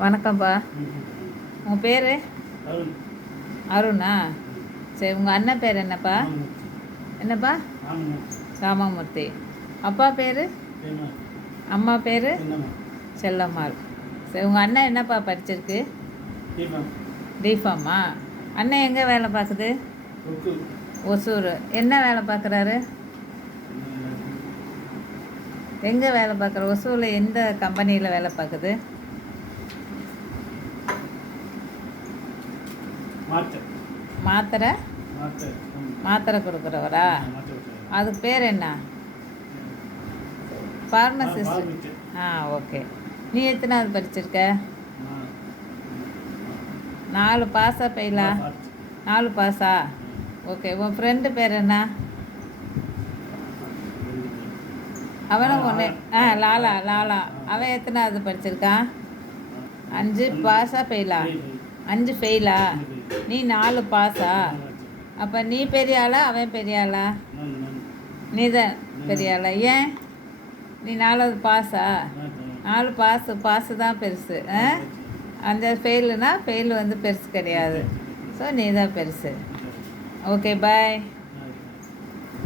வணக்கம்ப்பா. உங்கள் பேர்? அருண். சரி உங்கள் அண்ணன் பேர் என்னப்பா? என்னப்பா? ராமமூர்த்தி. அப்பா பேர்? அம்மா பேர்? செல்லம்மாள் சரி உங்கள் அண்ணன் என்னப்பா படிச்சிருக்கு? தீபம் டிஃபார்மா அண்ணன் எங்கே வேலை பார்க்குது? ருக்கு ஒசூர். என்ன வேலை பார்க்குறாரு? எங்கே வேலை பார்க்குற ஒசூரில் எந்த கம்பெனியில் வேலை பார்க்குது? மாத்திரை. மாத்திரை? கொடுக்குறவரா? அதுக்கு பேர் என்ன? ஃபார்மசிஸ்ட் ஆ ஓகே. நீ எத்தனாவது படிச்சிருக்க? நாலு பாஸா பெயிலா நாலு பாஸா. ஓகே உன் ஃப்ரெண்டு பேர் என்ன? அவனும் ஒன்று ஆ லாலா லாலா. அவன் எத்தனாவது படிச்சிருக்கான்? அஞ்சு பாஸா பெயிலா அஞ்சு ஃபெயிலா. நீ நாலு பாஸா அப்போ நீ பெரிய ஆளா அவன் பெரிய ஆளா நீ தான் பெரிய ஆளா ஏன்? நீ நாலாவது பாஸா நாலு பாஸு பாஸு தான் பெருசு ஆ? அந்த ஃபெயிலுனா ஃபெயில் வந்து பெருசு கிடையாது. ஸோ நீ தான் பெருசு. Okay bye